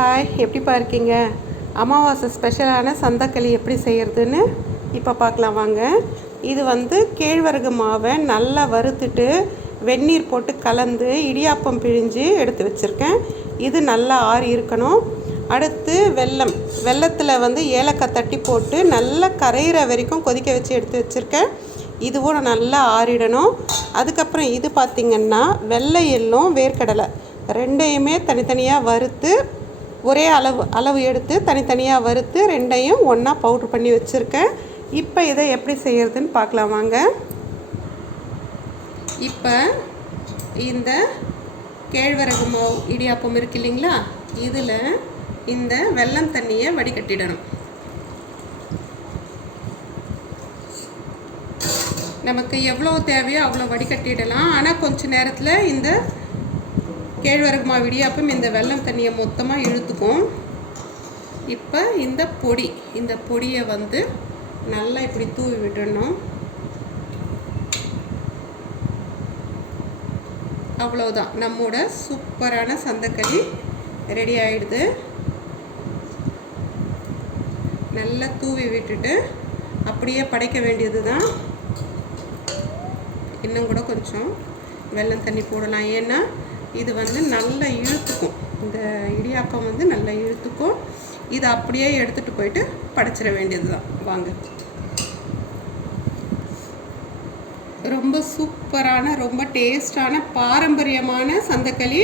Hi எப்படிப்பா இருக்கீங்க? அமாவாசை ஸ்பெஷலான சந்தக்களி எப்படி செய்கிறதுன்னு இப்போ பார்க்கலாம் வாங்க. இது வந்து கேழ்வரகு மாவை நல்லா வறுத்துட்டு வெந்நீர் போட்டு கலந்து இடியாப்பம் பிழிஞ்சு எடுத்து வச்சுருக்கேன். இது நல்லா ஆறி இருக்கணும். அடுத்து வெல்லம். வெல்லத்தில் வந்து ஏலக்காய் தட்டி போட்டு நல்லா கரையிற வரைக்கும் கொதிக்க வச்சு எடுத்து வச்சுருக்கேன். இதுவும் நல்லா ஆறிடணும். அதுக்கப்புறம் இது பார்த்திங்கன்னா வெள்ளை எள்ளும் வேர்க்கடலை ரெண்டையுமே தனித்தனியாக வறுத்து ஒரே அளவு அளவு எடுத்து தனித்தனியாக வறுத்து ரெண்டையும் ஒன்றா பவுட்ரு பண்ணி வச்சுருக்கேன். இப்போ இதை எப்படி செய்கிறதுன்னு பார்க்கலாம் வாங்க. இப்போ இந்த கேழ்வரகு மாவு இடியாப்பம் இருக்கு இல்லைங்களா? இதில் இந்த வெல்லம் தண்ணியை வடிகட்டிடணும். நமக்கு எவ்வளோ தேவையோ அவ்வளோ வடிகட்டிடலாம். ஆனால் கொஞ்சம் நேரத்தில் இந்த கேழ்வரகு மாவு இடியாப்பம் இந்த வெள்ளம் தண்ணியை மொத்தமாக இழுத்துக்கும் இப்போ இந்த பொடி இந்த பொடியை வந்து நல்லா இப்படி தூவி விட்டுடணும். அவ்வளோதான் நம்மோட சூப்பரான சந்தக்களி ரெடி ஆயிடுது. நல்லா தூவி விட்டுட்டு அப்படியே படைக்க வேண்டியது தான் இன்னும் கூட கொஞ்சம் வெள்ளம் தண்ணி போடலாம். ஏன்னா இது வந்து நல்லா இழுத்துக்கும். இந்த இடியாப்பம் வந்து நல்லா இழுத்துக்கும். இதை அப்படியே எடுத்துகிட்டு போயிட்டு படைச்சிட வேண்டியது தான் வாங்க. ரொம்ப சூப்பரான ரொம்ப டேஸ்டான பாரம்பரியமான சந்தக்களி